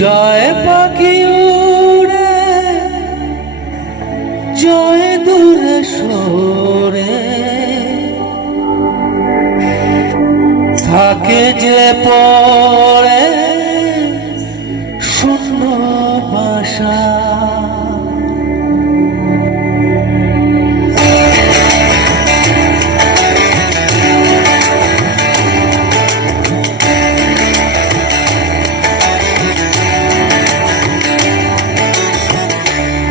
জয় পাখি উড়ে জয় দূরে সরে থাকে যে পড়ে শূন্য বাসা।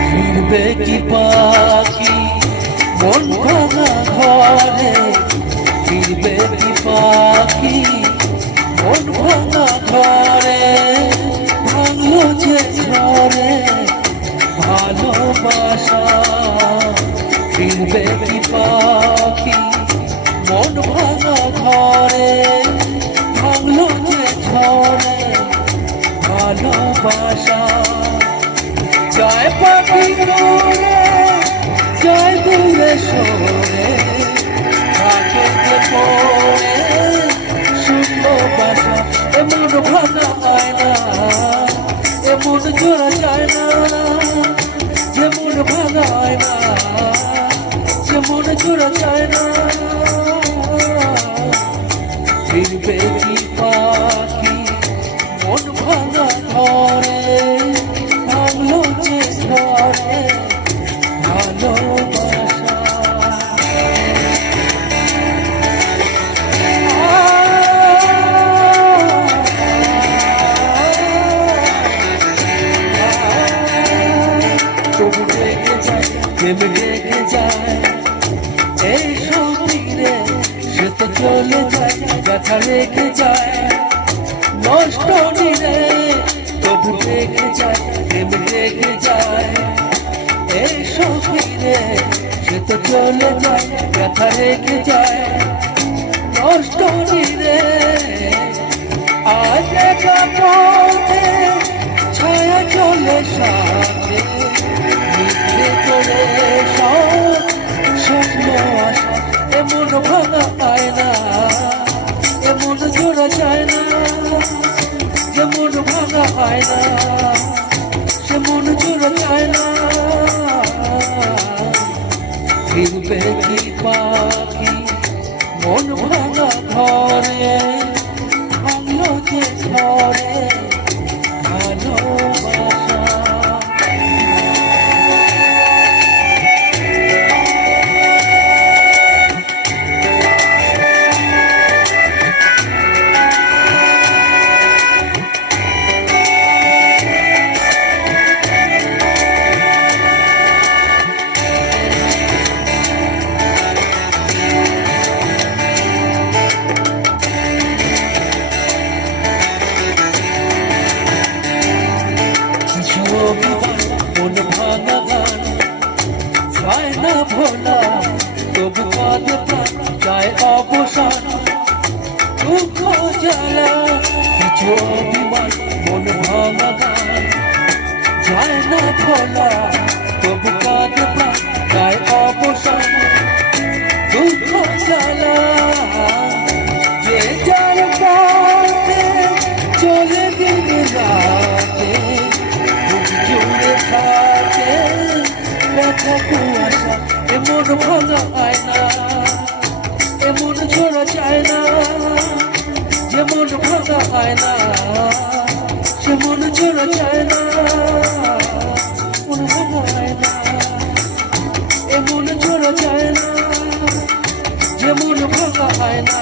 ফিরবে কি পাখি মন ভাঙা ঘরে, ফিরবে কি পাখি মন ভাঙা ঘরে, ভাঙলো যে ঘরে ভালোবাসা। ফিরবে কি পাখি মন ভাঙা ঘরে, ভাঙলো যে ঘরে ভালোবাসা। জয় পাখি উড়ে জয় দূরে সরে থাকে যে পড়ে শূন্য বাসা। এমন ভাঙা হয় না, এমন জোড়া যায় না, যেমন ভাঙা হয় না, যেমন জোড়া যায় না। ফিরবে কি পাখি মন ভাঙা ঘরে, ভাঙলো যে ঘরে ভালোবাসা। তবু রেখে যায়, প্রেম রেখে যায় এই সতীরে, সে তো চলে যায় ব্যথা রেখে যায় নষ্ট নিরে। তবু রেখে যায়, প্রেম রেখে যায় এই সতীরে, সে তো চলে যায় ব্যথা রেখে যায় নষ্ট নিরে। আজ একা পথে ছায়া চলে সাথে, মিথ্যে করে সব স্বপ্ন আশা। এমন ভাঙা পায় না, এমন জোড়া যায় না, যেমন ভাঙা হয় না সেমন জোড়া যায় না। ফিরবে কি পাখি মন ভাঙা ঘরে, ভাঙলো যে ঘরে ভালোবাসা। মন ভাঙা গান চায় না ভোলা, তবু কাঁদে প্রাণ চায় অবসান। দুঃখ জ্বালা কিছু অভিমান, মন ভাঙা গান চায় না ভোলা, তবু কাঁদে প্রাণ চায় অবসান। দুঃখ জ্বালা যে যার পথে চলে দিন রাতে, জুড়ে থাকে ব্যথা কুয়াশা। এমন ভাঙা হয় না, এমন ঝোড়া যায় না, যেমন ভাঙা হয় না সেমন ঝোড়া যায় না। মন ভাঙা হয় না, এমন ঝোড়া যায় না, যেমন ভাঙা হয় না।